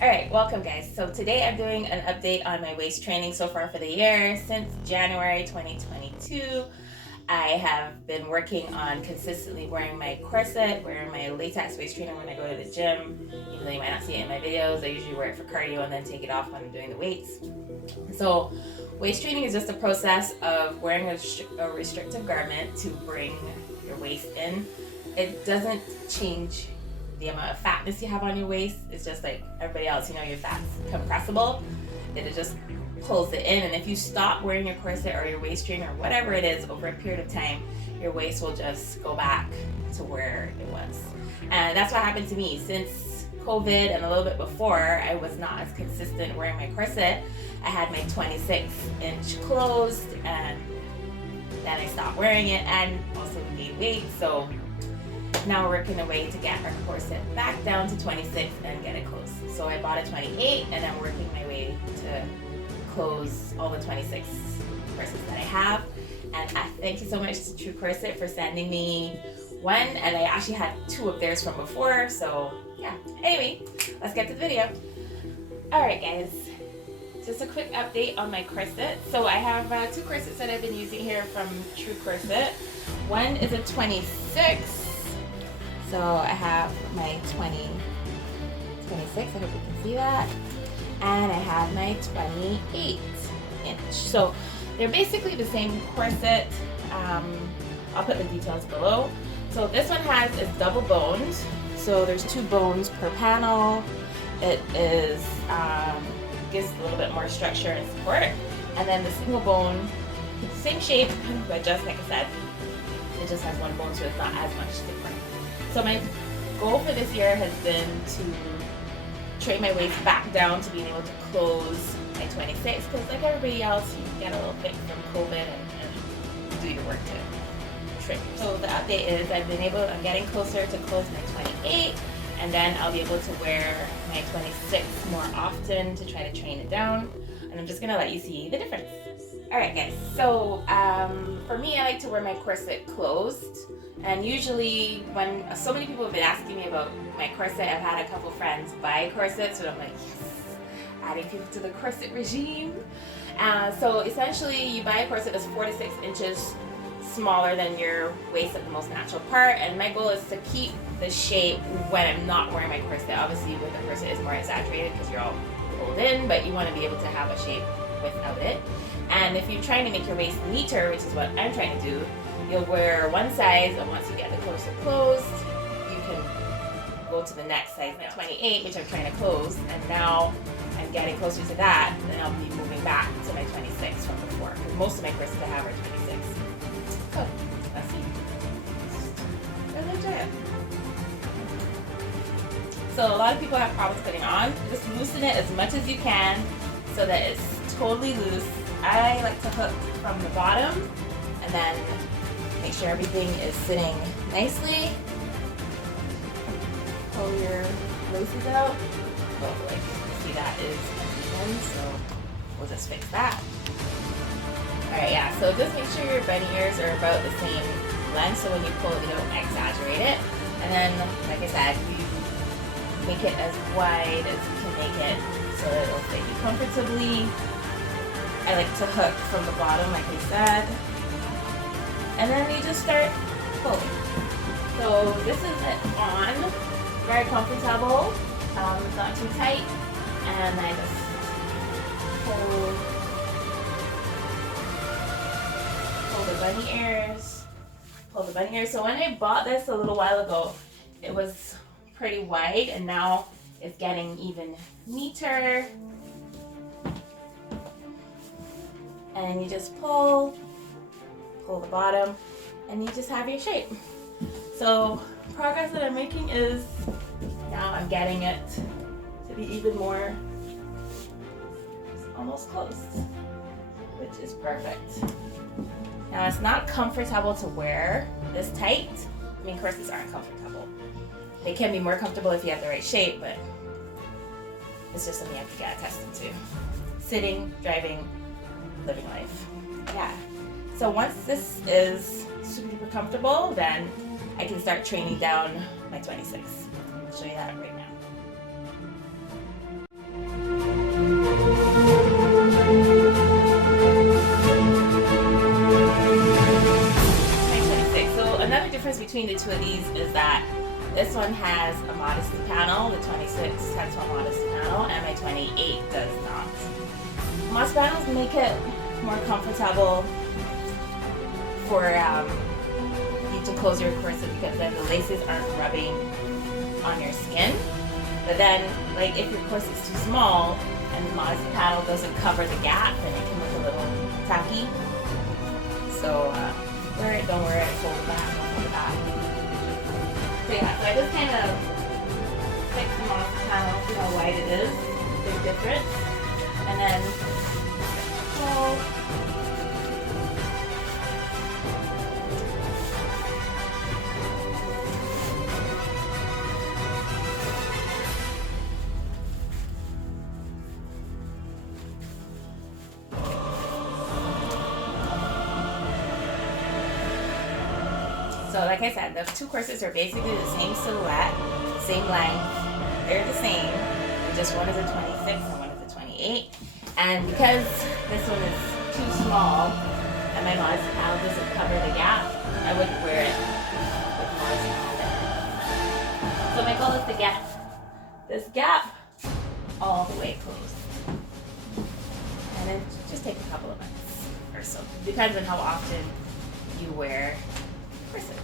Alright, welcome guys. So today I'm doing an update on my waist training so far for the year. Since January 2022, I have been working on consistently wearing my corset, wearing my latex waist trainer when I go to the gym. Even though you might not see it in my videos, I usually wear it for cardio and then take it off when I'm doing the weights. So waist training is just a process of wearing a restrictive garment to bring your waist in. It doesn't change the amount of fatness you have on your waist. It's just like everybody else, your fat's compressible. It just pulls it in, and if you stop wearing your corset or your waist trainer or whatever it is over a period of time, your waist will just go back to where it was. And that's what happened to me. Since COVID and a little bit before, I was not as consistent wearing my corset. I had my 26-inch closed, and then I stopped wearing it and also gained weight. So now we're working a way to get our corset back down to 26 and get it closed. So I bought a 28 and I'm working my way to close all the 26 corsets that I have. And thank you so much to True Corset for sending me one, and I actually had two of theirs from before. So yeah, anyway, let's get to the video. Alright guys, just a quick update on my corset. So I have two corsets that I've been using here from True Corset. One is a 26. So I have my 26, I hope you can see that, and I have my 28 inch. So they're basically the same corset. I'll put the details below. So this one is double boned. So there's two bones per panel. It is gives a little bit more structure and support. And then the single bone, same shape, but just like I said, it just has one bone, so it's not as much different. So my goal for this year has been to train my waist back down to being able to close my 26, because like everybody else, you get a little thick from COVID and do your work to trim. So the update is I'm getting closer to close my 28, and then I'll be able to wear my 26 more often to try to train it down, and I'm just gonna let you see the difference. Alright guys, so for me, I like to wear my corset closed. And usually when so many people have been asking me about my corset, I've had a couple friends buy corsets, so I'm like, yes, adding people to the corset regime. So essentially you buy a corset that's 4 to 6 inches smaller than your waist at the most natural part, and my goal is to keep the shape when I'm not wearing my corset. Obviously with the corset is more exaggerated because you're all pulled in, but you want to be able to have a shape without it. And if you're trying to make your waist neater, which is what I'm trying to do, you'll wear one size, and once you get the corset closed, you can go to the next size. My 28, which I'm trying to close, and now I'm getting closer to that, then I'll be moving back to my 26 from before, because most of my corsets I have are 26. So, let's see. Let's enjoy it. So a lot of people have problems putting on. Just loosen it as much as you can so that it's totally loose. I like to hook from the bottom and then make sure everything is sitting nicely. Pull your laces out. Hopefully, see that is uneven, so we'll just fix that. Alright, yeah, so just make sure your bunny ears are about the same length, so when you pull it, you don't exaggerate it. And then, like I said, you make it as wide as you can make it so that it'll fit you comfortably. I like to hook from the bottom, like I said. And then you just start pulling. So this is it on, very comfortable, it's not too tight, and I just pull the bunny ears. So when I bought this a little while ago, it was pretty wide, and now it's getting even neater. And you just pull the bottom, and you just have your shape. So progress that I'm making is now I'm getting it to be even more, it's almost close, which is perfect. Now it's not comfortable to wear this tight. I mean, corsets aren't comfortable. They can be more comfortable if you have the right shape, but it's just something you have to get accustomed to. Sitting, driving, living life. Yeah. So once this is super comfortable, then I can start training down my 26. I'll show you that right now. this one has a modesty panel. The 26 has a modesty panel, and my 28 does not. Modesty panels make it more comfortable for you to close your corset, because then the laces aren't rubbing on your skin. But then, like, if your corset's too small and the modesty panel doesn't cover the gap, then it can look a little tacky. So wear it, don't wear it, fold it back, don't fold it back. So yeah, so I just kind of fix the modesty panel, see how wide it is, big difference, and then fold. So like I said, the two corsets are basically the same silhouette, same length, they're the same, just one is a 26 and one is a 28. And because this one is too small and my modesty panel doesn't cover the gap, I wouldn't wear it with modesty panel there. So my goal is to get this gap all the way closed. And then just take a couple of minutes or so. Depends on how often you wear corset.